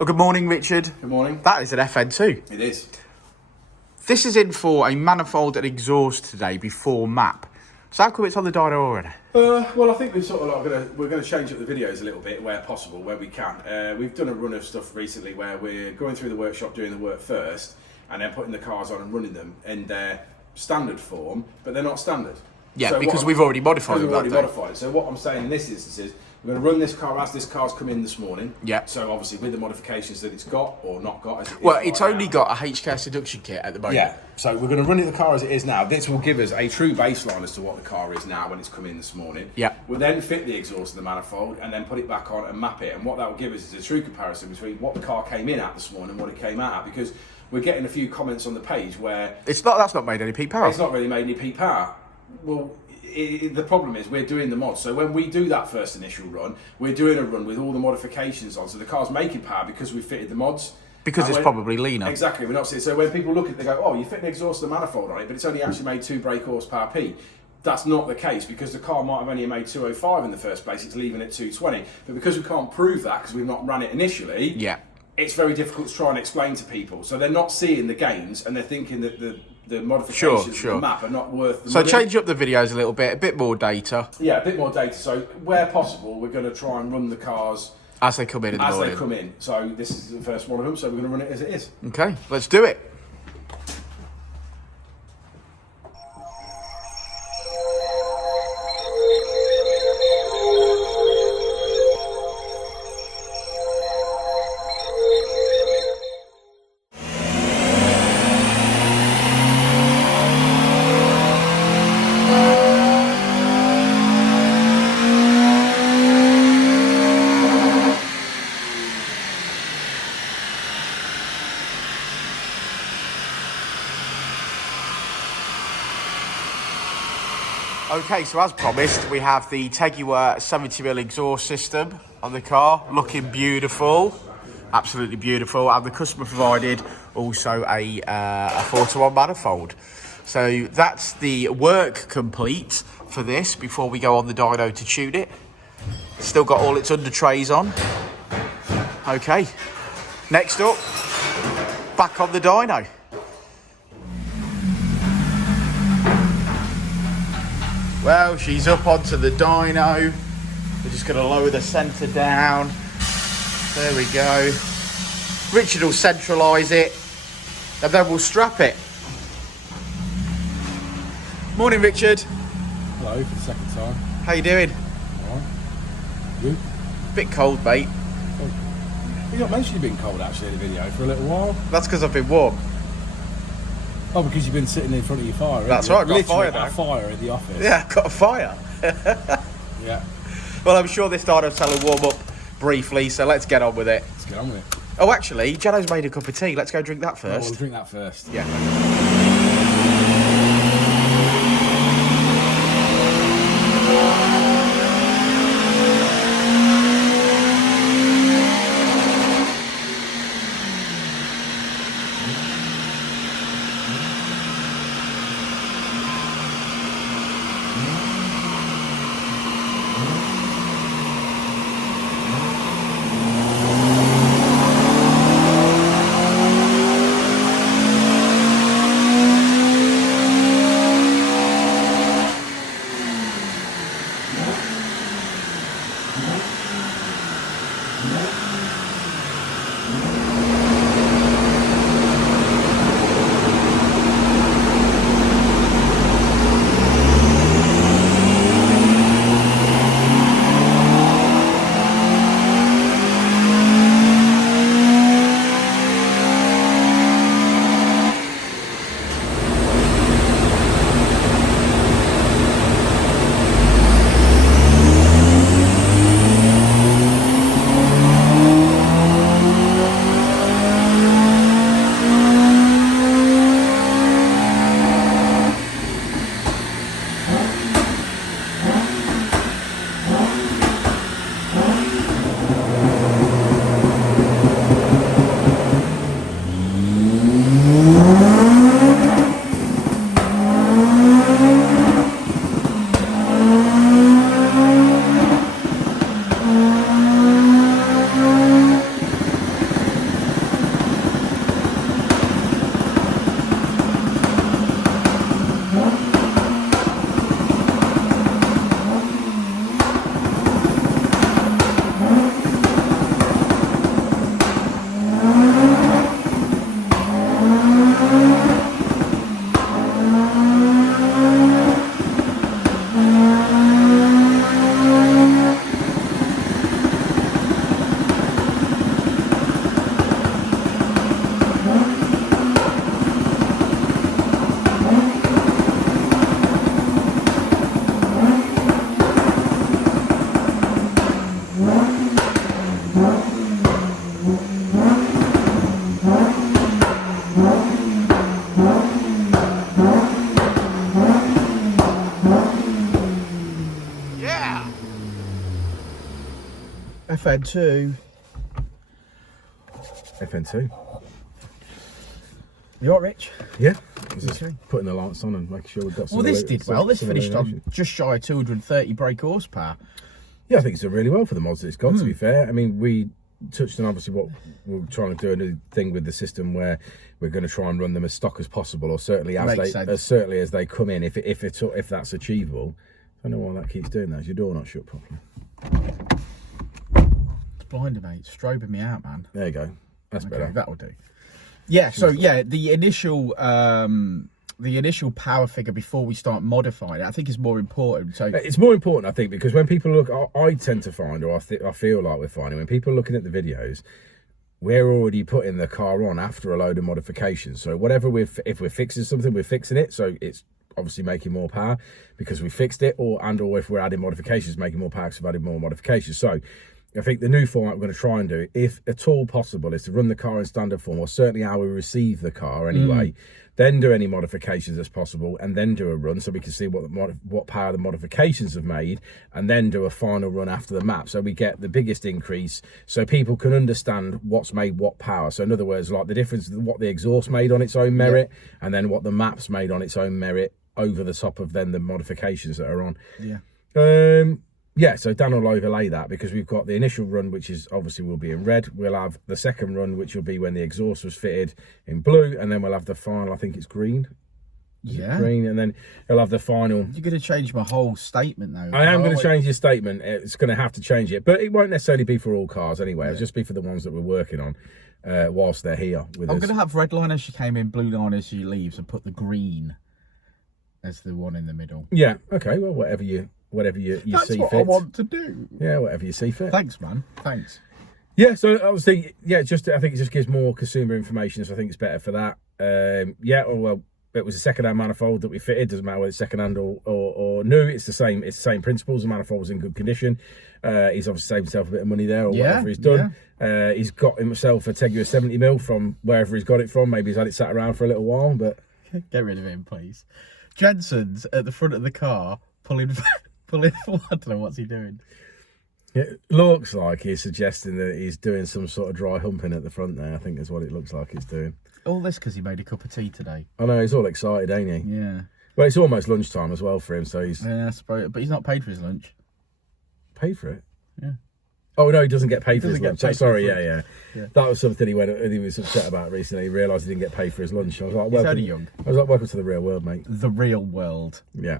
Well, good morning, Richard. Good morning. That is an FN2. It is. This is in for a manifold and exhaust today before map. So how come it's on the dyno already? Well, I think we're sort of like we're going to change up the videos a little bit where possible, where we can. We've done a run of stuff recently where we're going through the workshop, doing the work first, and then putting the cars on and running them in their standard form, but they're not standard. Yeah, so because we've already modified them. We've already modified. So what I'm saying in this instance is we're going to run this car as this car's come in this morning. Yeah. So obviously with the modifications that it's got or not got. As it Well, is it's right only now. got a HK seduction kit at the moment. Yeah. So we're going to run it the car as it is now. This will give us a true baseline as to what the car is now when it's come in this morning. Yeah. We'll then fit the exhaust in the manifold and then put it back on and map it. And what that will give us is a true comparison between what the car came in at this morning and what it came out at, because we're getting a few comments on the page where that's not made any peak power. it's not really made any peak power. Well, the problem is we're doing the mods. So when we do that first initial run, we're doing a run with all the modifications on. So the car's making power because we fitted the mods. Because it's probably leaner. Exactly. We're not seeing. So when people look at it, they go, "Oh, you fit an exhaust and a manifold on it, but it's only actually made 2 brake horsepower P." That's not the case, because the car might have only made 205 in the first place. It's leaving at 220. But because we can't prove that because we've not run it initially, Yeah. it's very difficult to try and explain to people. So they're not seeing the gains and they're thinking that the modifications Sure. of the map are not worth the So money. change up the videos a bit more data. Yeah, a bit more data. So where possible, we're going to try and run the cars as they come in the morning. as they come in. So this is the first one of them, so we're going to run it as it is. Okay, let's do it. Okay, so as promised, we have the TypeR 70mm exhaust system on the car, looking beautiful, absolutely beautiful, and the customer provided also a 4-to-1 manifold. So that's the work complete for this before we go on the dyno to tune it. Still got all its under trays on. Okay, next up, back on the dyno. Well, she's up onto the dyno. We're just going to lower the centre down. There we go. Richard will centralise it, and then we'll strap it. Morning, Richard. Hello, for the second time. How you doing? Alright. Good. Bit cold, mate. You not mentioned you've been cold actually in the video for a little while. That's because I've been warm. Oh, because you've been sitting in front of your fire. That's haven't right, you? I've got a Literally fire now. a fire at the office. Yeah, I've got a fire. Yeah. Well, I'm sure this dyno cell will warm up briefly, so let's get on with it. Let's get on with it. Oh, actually, Jano's made a cup of tea. Let's go drink that Oh, first. we'll drink that first. Yeah. FN2. FN2. You all right, Rich? Yeah. Just putting the lights on and making sure we've got some. Well, this did well. This finished on just shy of 230 brake horsepower. Yeah, I think it's done really well for the mods that it's got, to be fair. I mean, we touched on obviously what we're trying to do, a new thing with the system where we're going to try and run them as stock as possible, or certainly as they come in, if that's achievable. I don't know why that keeps doing that. Is your door not shut properly? It's blinding, mate. It's strobing me out, man. There you go. That's better. That'll do. Yeah. So yeah, the initial power figure before we start modifying it, I think is more important. So it's more important, I think, because when people look, I tend to find, or I feel like we're finding, when people are looking at the videos, we're already putting the car on after a load of modifications. So whatever if we're fixing something, we're fixing it. So it's obviously making more power because we fixed it, or if we're adding modifications, making more power because we've added more modifications. So I think the new format we're going to try and do, if at all possible, is to run the car in standard form, or certainly how we receive the car anyway, then do any modifications as possible, and then do a run so we can see what power the modifications have made, and then do a final run after the map so we get the biggest increase, so people can understand what's made what power. So in other words, like the difference of what the exhaust made on its own merit, and then what the map's made on its own merit over the top of then the modifications that are on. Yeah, so Dan will overlay that, because we've got the initial run, which is obviously will be in red. We'll have the second run, which will be when the exhaust was fitted, in blue, and then we'll have the final, I think it's green. Green, and then he'll have the final. You're going to change my whole statement though. I am going to change your statement. It's going to have to change it, but it won't necessarily be for all cars anyway. It'll just be for the ones that we're working on whilst they're here with us. I'm going to have red line as she came in, blue line as she leaves, and put the green as the one in the middle. Yeah, okay, well, whatever you see fit. That's what I want to do. Yeah, whatever you see fit. Thanks, man. Thanks. Yeah, so obviously, yeah, I think it just gives more consumer information, so I think it's better for that. Yeah, well, it was a second-hand manifold that we fitted. Doesn't matter whether it's second-hand or new. It's the same. It's the same principles. The manifold was in good condition. He's obviously saved himself a bit of money there, or whatever he's done. He's got himself a Teguer 70mm from wherever he's got it from. Maybe he's had it sat around for a little while, but get rid of him, please. Jensen's at the front of the car pulling. I don't know what's he doing. It looks like he's suggesting that he's doing some sort of dry humping at the front there. I think that's what it looks like he's doing. All this because he made a cup of tea today. I know, he's all excited, ain't he? Yeah. Well, it's almost lunchtime as well for him, so he's... Yeah, I suppose, but he's not paid for his lunch. Paid for it? Yeah. Oh, no, he doesn't get paid for his lunch. Sorry, yeah. That was something he was upset about recently. He realised he didn't get paid for his lunch. I was like, he's only young. I was like, welcome to the real world, mate. The real world. Yeah.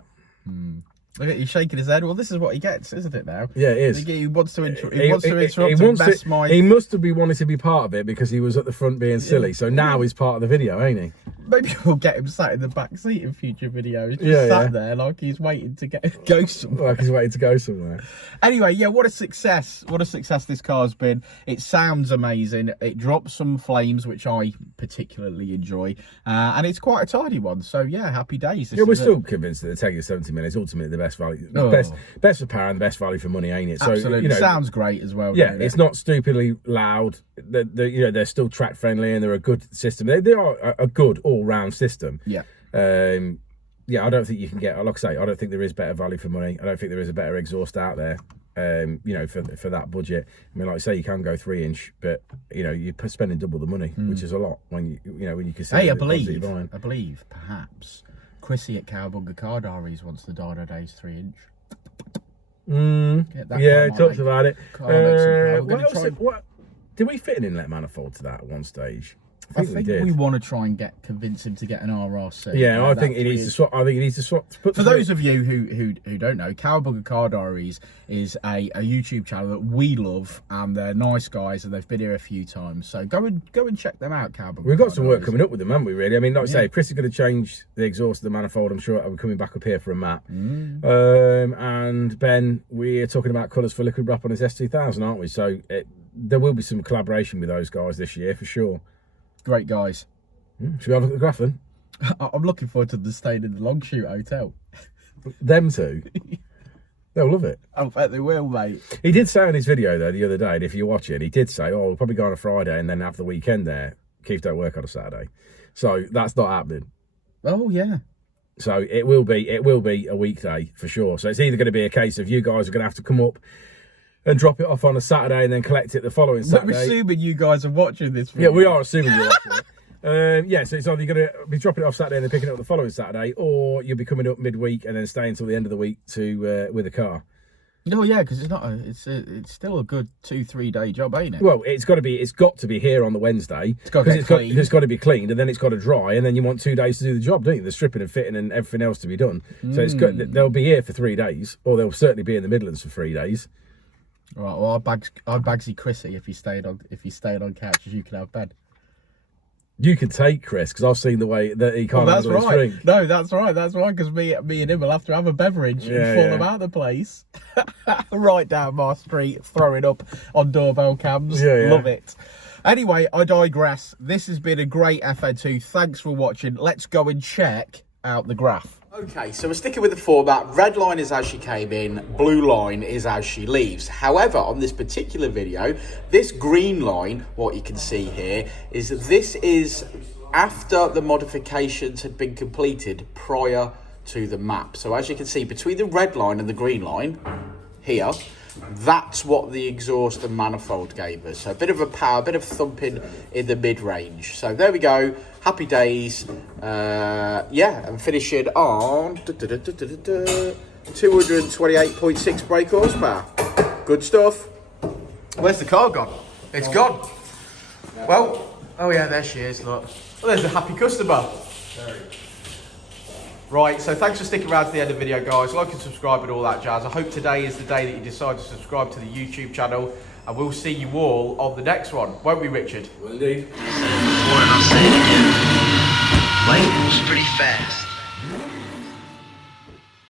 Look at, he's shaking his head. Well, this is what he gets, isn't it now? Yeah, it is. He wants to interrupt and mess my... He must have been wanting to be part of it because he was at the front being silly. So now he's part of the video, ain't he? Maybe we'll get him sat in the back seat in future videos. Just sat there like he's waiting to go somewhere. Like he's waiting to go somewhere. Anyway, yeah, what a success. What a success this car's been. It sounds amazing. It drops some flames, which I particularly enjoy. And it's quite a tidy one. So, yeah, happy days. We're still convinced that the Teguer 70mm is ultimately the best value. Best for power and the best value for money, ain't it? So, absolutely. Sounds great as well. Yeah, it's not stupidly loud. They're still track friendly and they're a good system. They are a good all-round system. Yeah. Yeah, I don't think you can get, like I say, I don't think there is better value for money. I don't think there is a better exhaust out there, for that budget. I mean, like I say, you can go 3-inch, but, you're spending double the money, which is a lot when you consider. Hey, I believe, perhaps, Chrissy at Cowabunga Car Diaries wants the Dynodaze 3-inch. Yeah, he talks about it. Did we fit an inlet manifold to that at one stage? I think we want to try and convince him to get an RRC. Yeah, I think he needs to swap. For those of you who don't know, Cowabunga Car Diaries is a YouTube channel that we love, and they're nice guys, and they've been here a few times. So go and check them out, Cowabunga. We've got some work coming up with them, haven't we? Really? I mean, like I say, Chris is going to change the exhaust of the manifold. I'm sure we're coming back up here for a map. And Ben, we're talking about colours for liquid wrap on his S2000, aren't we? So there will be some collaboration with those guys this year for sure. Great guys. Should we have a look at the graph then? I'm looking forward to them staying in the Longshoot Hotel. Them two? They'll love it. I bet they will, mate. He did say in his video, though, the other day, and if you watch it, he did say, we'll probably go on a Friday and then have the weekend there. Keith don't work on a Saturday. So that's not happening. Oh, yeah. So it will be a weekday for sure. So it's either going to be a case of you guys are going to have to come up and drop it off on a Saturday and then collect it the following Saturday. We're assuming you guys are watching this video. Yeah, we are assuming you're watching it. Yeah, so it's either you're going to be dropping it off Saturday and then picking it up the following Saturday, or you'll be coming up midweek and then staying until the end of the week to with a car. No, yeah, because it's still a good 2-3 day job, ain't it? Well, it's got to be here on the Wednesday. It's got to be cleaned, and then it's got to dry, and then you want 2 days to do the job, don't you? The stripping and fitting and everything else to be done. So they'll be here for 3 days, or they'll certainly be in the Midlands for 3 days. Right. Well, I'd bagsy Chrissy if he stayed on couches. You can have bed. You can take Chris, because I've seen the way that he can't handle his drink. No, that's right. That's right. Because me and him will have to have a beverage and fall about the place, right down my street, throwing up on doorbell cams. Love it. Anyway, I digress. This has been a great FN2. Thanks for watching. Let's go and check out the graph. Okay, so we're sticking with the format. Red line is as she came in, blue line is as she leaves. However, on this particular video, this green line, what you can see here, is that this is after the modifications had been completed prior to the map. So as you can see, between the red line and the green line, here, that's what the exhaust and manifold gave us. So a bit of a power, a bit of thumping in the mid-range. So there we go. Happy days. Yeah, and finishing on 228.6 brake horsepower. Good stuff. Where's the car gone? It's gone. Well, oh yeah, there she is, look. Well, there's a happy customer. Right, so thanks for sticking around to the end of the video, guys. Like and subscribe and all that jazz. I hope today is the day that you decide to subscribe to the YouTube channel, and we'll see you all on the next one. Won't we, Richard? Will indeed. Before and I'll say it again. Life moves pretty fast.